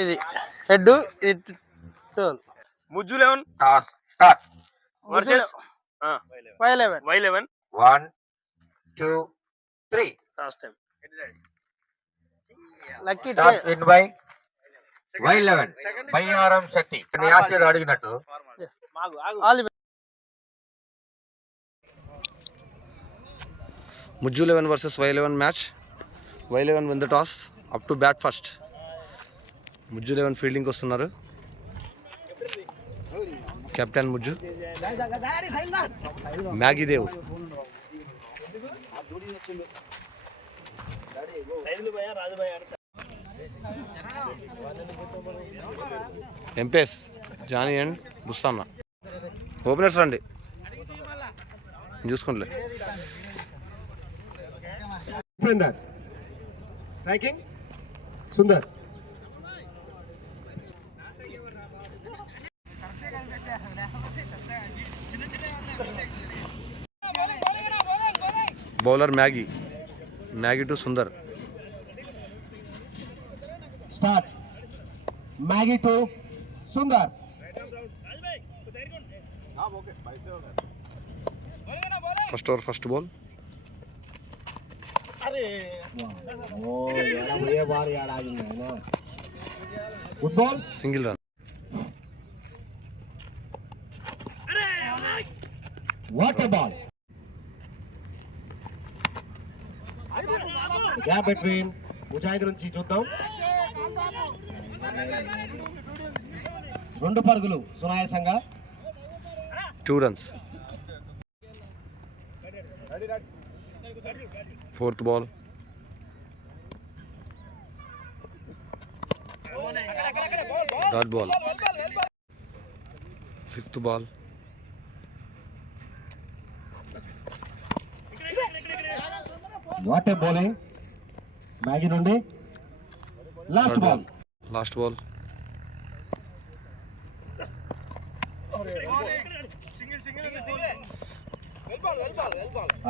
ఇది హెడ్ ఇది టోల్ Mujju 11 toss start versus Y11 Y11 1 2 3 toss time lucky toss win by Y11 Bayyaram Shakti యాసిడ్ అడిగినట్టు all the Mujju 11 versus Y11 match. Y11 win the toss. Up to bat first. Mujju 11 fielding వస్తున్నారు. Captain Mujju, Maggi Dev, MPS Johnny and Bussanna. Openers రండి చూసుకోండి. Upender striking Sundar bowler Maggi, Maggi to Sundar. Start Maggi to Sundar first over first ball. Good ball single run. What a ball gap between Mujahid నుంచి చూద్దాం. 2 పరుగులు సునాయాసంగా. 2 runs. Fourth ball. Dot ball. Fifth ball. What a bowling Maggi నుండి. Last ball. Last ball.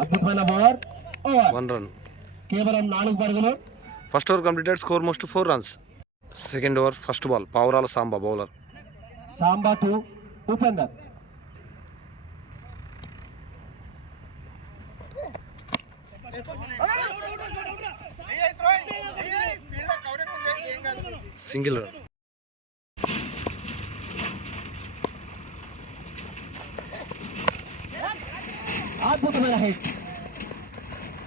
అద్భుతమైన bowler. 1 run. కేవలం 4 పరుగులు. First over completed, score most to 4 runs. Second over first ball. Pavarala Samba bowler. Samba to Upender. Single run. అద్భుతమైన హిట్.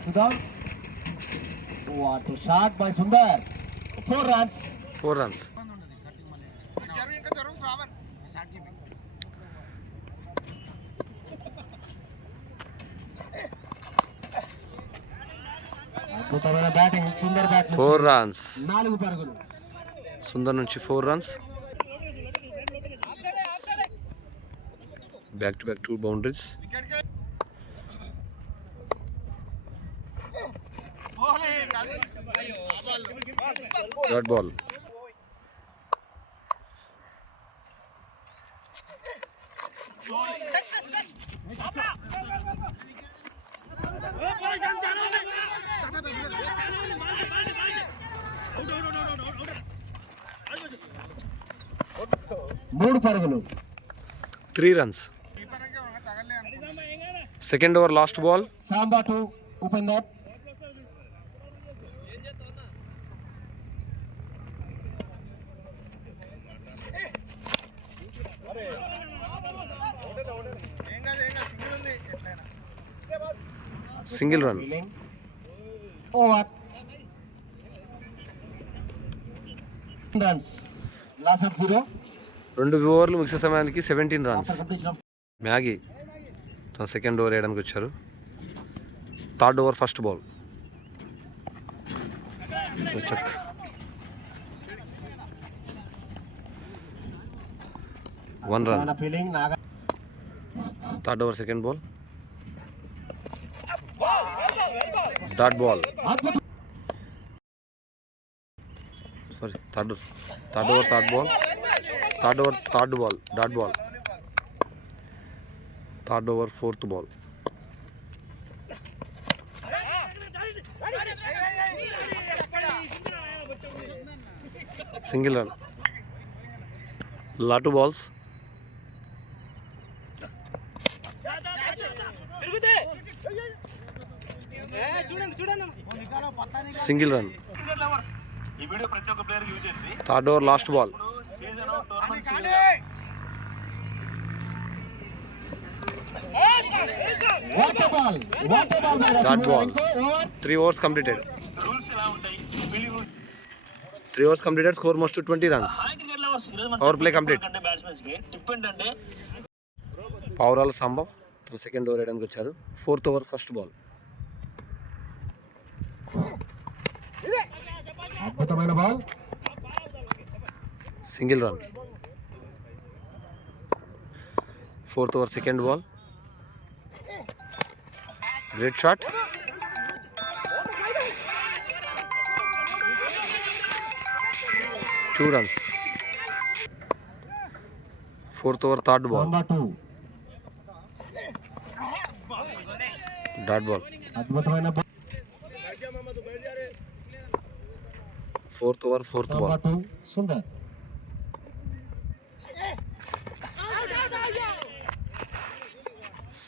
చూద్దాం. What a shot by Sundar. 4 runs. 4 runs. అద్భుతమైన బ్యాటింగ్ సుందర్ బ్యాట్. 4 runs. 4 పరుగులు. సుందర్ నుంచి 4 runs. Back to back 2 boundaries. Dot ball. మూడు పరుగులు. 3 runs. Second over last ball. Samba to Upender. Single run. Over. Runs. Loss of 0. 2 ఓవర్లు ముగిసే సమయానికి 17 runs. మ్యాగీ తన సెకండ్ ఓవర్ వేయడానికి వచ్చారు. Third over first ball. Check. One run. Third over second ball. Dot ball. Sorry third over third ball. Third over third ball. Dot ball. Third over fourth ball. Single run. లాటు balls. Single run. Third over last ball. Water ball. Water ball by Dot ball. Over. 3 overs completed. 3 overs completed. Score most to 20 runs. Power play complete. Paurala Sambhav తన second over వేయడానికి వచ్చారు. 4th over first ball. అద్భుతమైన ball. Single run. 4th over second ball. Great shot. Two runs. 4th over third ball. Number 2. Dot ball. అద్భుతమైన ball. 4th over fourth ball. Number 2. Sundar.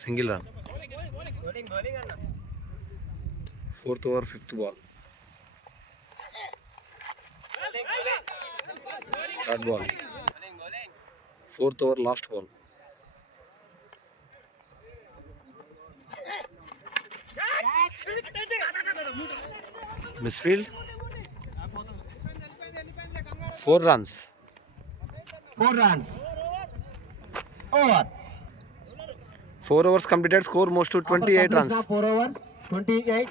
Single run. 4th over fifth ball. Dot ball. 4th over last ball. Misfield. 4 runs. 4 runs. Over. 4 overs completed. Score most to 28 runs. 4 overs. 28.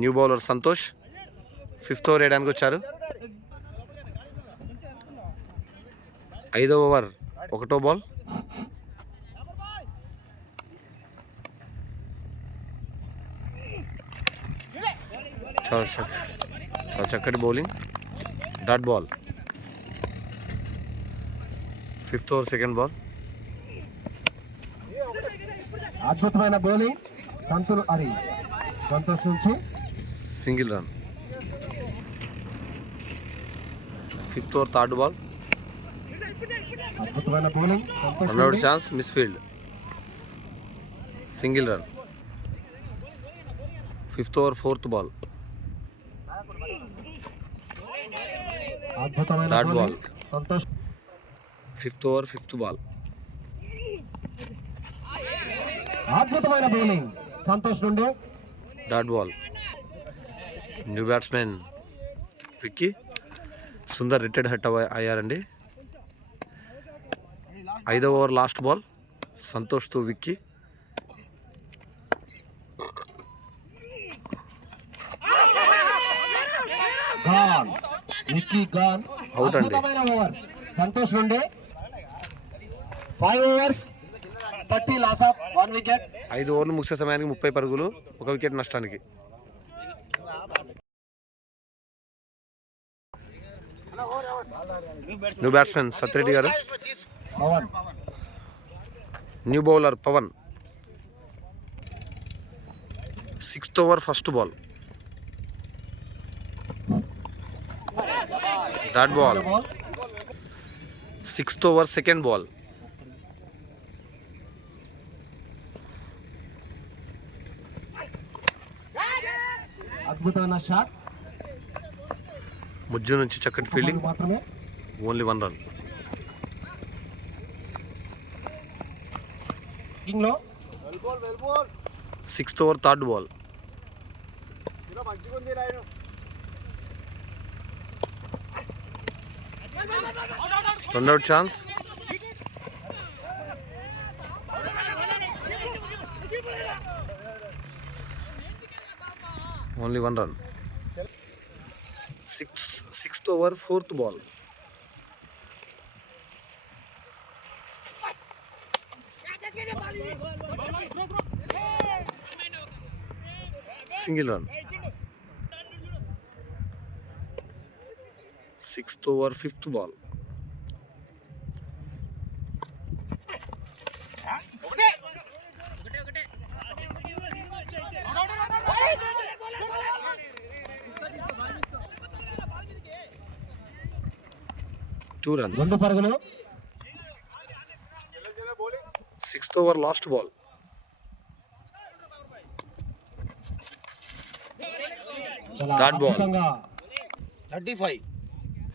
New bowler Santosh 5th over వేయడానికి వచ్చారు. 5వ over 1వ ball. చాలా చక్కటి bowling. Dot ball. 5th over second ball. అద్భుతమైన bowling. Santosh నుంచి single run. 5th over third ball. అద్భుతమైన bowling. Santosh run out chance. Misfield. Single run. 5th over fourth ball. అద్భుతమైన dot ball. Bowling. Santosh. 5th over fifth ball. అద్భుతమైన bowling. Santosh నుండి dot ball. New batsmen Vicky. Sundar retired hurt అయ్యారండి. 5వ over last ball. సంతోష్తో Vicky. Gone. Vicky gone. Out అండి. అద్భుతమైన ఓవర్. సంతోష్ నుండి 5 overs 30 లాస్ ఆఫ్ 1 వికెట్. 5 ఓవర్లు ముగిసే సమయానికి 30 పరుగులు, 1 వికెట్ నష్టానికి. New batsmen Satyareddy garu. Pavan. New bowler Pavan. 6th over first ball. Dot ball. 6th over second ball. అద్భుతమైన షాట్. ముజ్జు నుంచి చక్కటి ఫీల్డింగ్. మాత్రమే. Only 1 run. లో 6th over third ball. Run out chance. Only 1 run. 6th over fourth ball. Single run. 6th over fifth ball. 2 runs. 2 పరుగులు. 6th over last ball. చాలా Dot ball. అద్భుతంగా 35.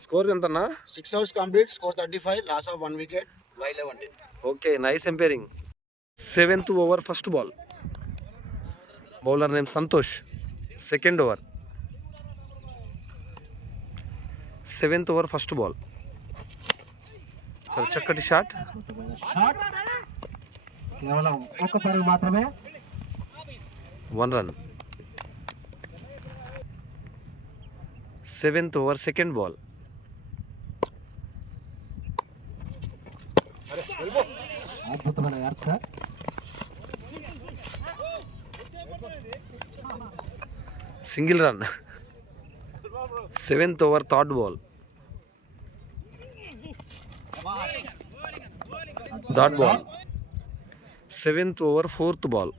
స్కోర్ ఎంతన్నా? 6 hours complete. Score 35. Loss of 1 wicket. By 11. Okay, nice umpiring. 7th over first ball. Bowler name Santosh. Second over. 7th over first ball. చాలా చక్కటి shot. Shot కేవలం 1 పరుగు మాత్రమే. 1 run. 7th over second ball. అద్భుతమైన yorker. Single run. 7th over third ball. Dot ball. 7th over fourth ball.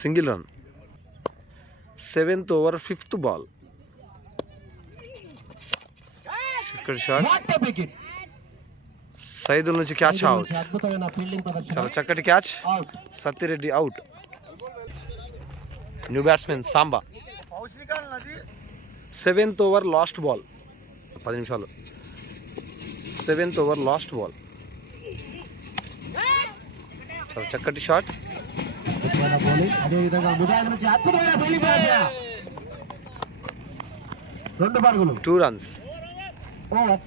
Single run. 7th over fifth ball. ఇక్కడ shot. What a wicket. సైదుల నుంచి catch out. అద్భుతమైన fielding చాలా ప్రదర్శన. చక్కటి catch. Out. Sattireddy out. New batsmen Samba. 7th over last ball. 10 నిమిషాలు. 7th over last ball. చాలా చక్కటి షాట్. అద్భుతమైన బౌలింగ్. అదే విధంగా ముజాహిద్ నుంచి అద్భుతమైన ఫీల్డింగ్ ప్రదర్శన. 2 పరుగులు. 2 runs. Over.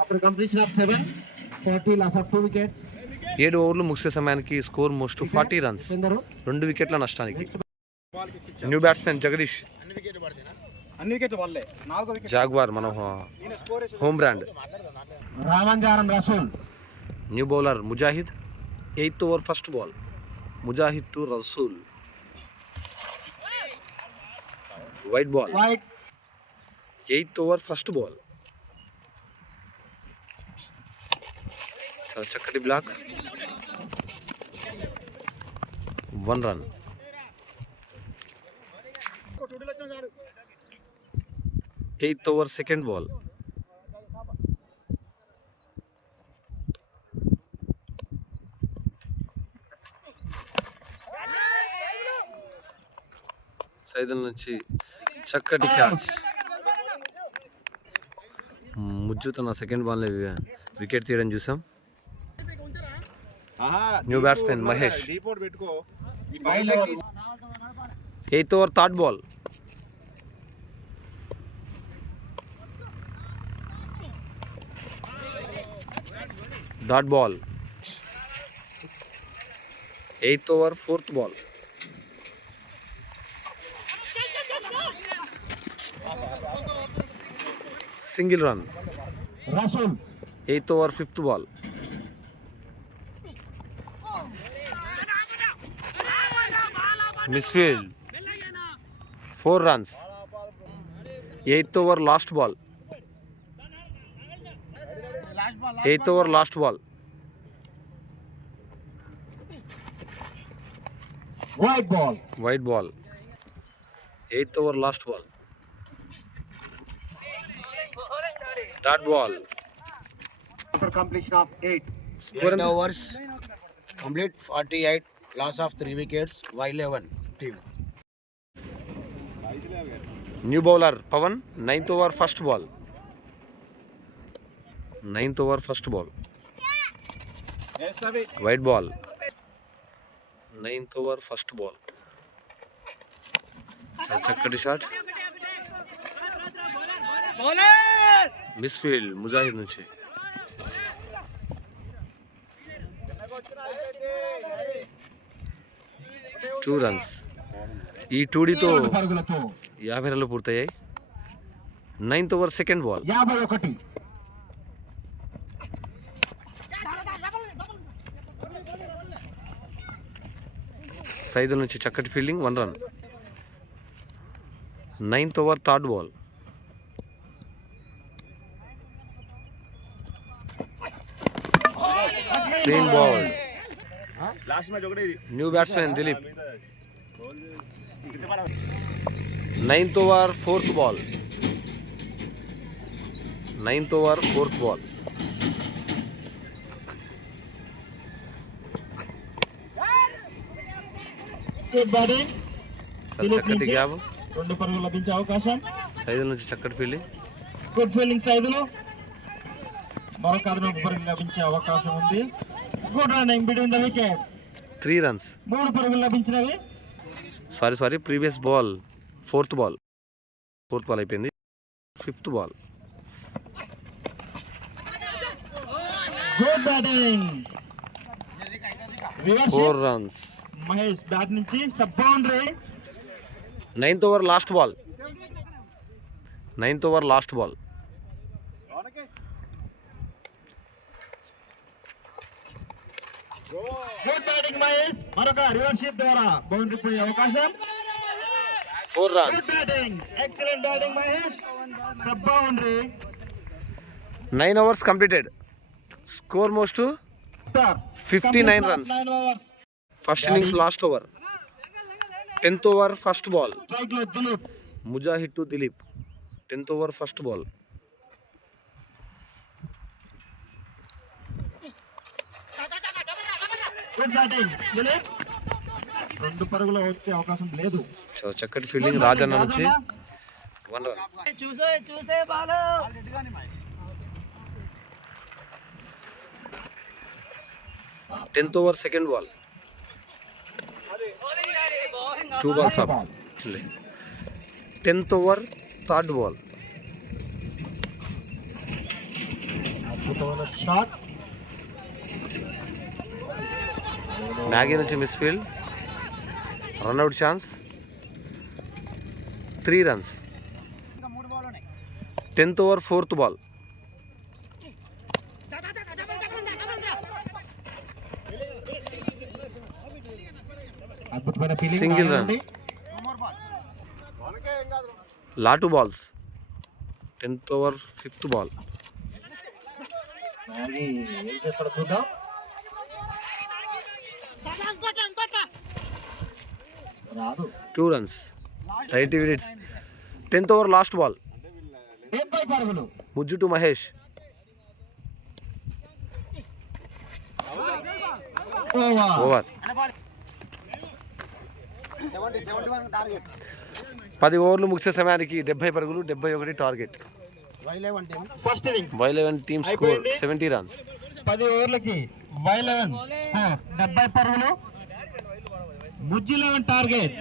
After completion of 7, 40 loss of 2 wickets. 7 ఓవర్లు ముగిసే సమయానికి స్కోర్ మోస్ట్ 40 రన్స్. ఎందరు 2 వికెట్ల నష్టానికి. New batsmen Jagadeesh. అన్ని వికెట్ వాళ్ళే 4 వికెట్. జాగ్వార్ మన హోమ్ బ్రాండ్. రామంజారం Rasool. New bowler Mujahid. 8th over first ball. Mujahid to Rasool. Wide ball. Wide. 8th over first ball. చాలా చక్కటి block. 1 run. 8th over second ball. సైదుల నుంచి చక్కటి క్యాచ్. ముజ్జు తన సెకండ్ బాల్ వికెట్ తీయడం చూసాం. New batsmen Mahesh. 8th over third ball. Dot ball. 8th over fourth ball. Single run. Rasool. 8th over fifth ball. Misfield. 4 runs. 8th over last ball. 8th over last ball. Wide ball. Wide ball. 8th over last ball. Dot ball. After completion of 8. 8 hours complete. 48. Loss of 3 wickets. By 11. Team. New bowler Pavan. 9th over first ball. 9th over first ball. Wide ball. 9th over first ball. చాలా చక్కటి shot. Misfield Mujahid నుంచి. Two runs. ఈ 2Dతో 7 పరుగులతో 50 రన్లు పూర్తయ్యాయి. 9th over second ball. 51. సైదుల నుంచి చక్కటి ఫీల్డింగ్. 1 run. 9th over third ball. Clean ball. Last match ఒకటే ఇది. New batsmen Dilip. 9th over 4th ball. 9th over 4th ball. Good batting చక్కటి గ్యాప్, 2 పరుగులు లభించే అవకాశం. సైదుల నుంచి చక్కటి ఫీల్డింగ్. Good fielding Saidulu. మరొక అదనపు పరుగులు లభించే అవకాశం ఉంది. Good running between the wickets. 3 runs. 3 పరుగులు లభించినవి. Sorry previous ball 4th ball అయిపోయింది. 5th ball. Good batting 4 runs. Mahesh bat నుంచి sub boundary. 9th over last ball. 9th over last ball. Good batting Mahesh. మరొక రివర్స్ షీట్ ద్వారా బౌండరీ పోయే అవకాశం. 4 runs. Good batting excellent batting Mahesh. Sub boundary. 9 overs completed. Score most to 59 runs. 9 overs. First innings last over. 10th over first ball. Strike లో Dilip. Mujahid to Dilip. 10th over first ball. Good batting Dilip. 2 పరుగులు వచ్చే అవకాశం లేదు. చాలా చక్కటి ఫీల్డింగ్ రాజన్న నుంచి. 1 run. చూసే Balu. 10th over second ball. 2 balls up. 10th over third ball. అద్భుతమైన షాట్. మ్యాగీ నుంచి miss field. Run out chance. 3 runs. 10th over 4th ball. అద్భుతమైన feeling. Single run. Latu balls. 10th over 5th ball. ఏం చేస్తాడో చూద్దాం. రాదు. 2 runs. 30 minutes. 10th over last ball. 70 పరుగులు. Mujju to Mahesh. Over. 10 ఓవర్లు ముగిసే సమయానికి 70 పరుగులు, 71 target. First inning Y11 team score 70 runs. 10 ఓవర్లకి Y11 స్కోర్ 70 పరుగులు. ముజ్జు 11 టార్గెట్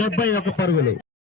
71 పరుగులు.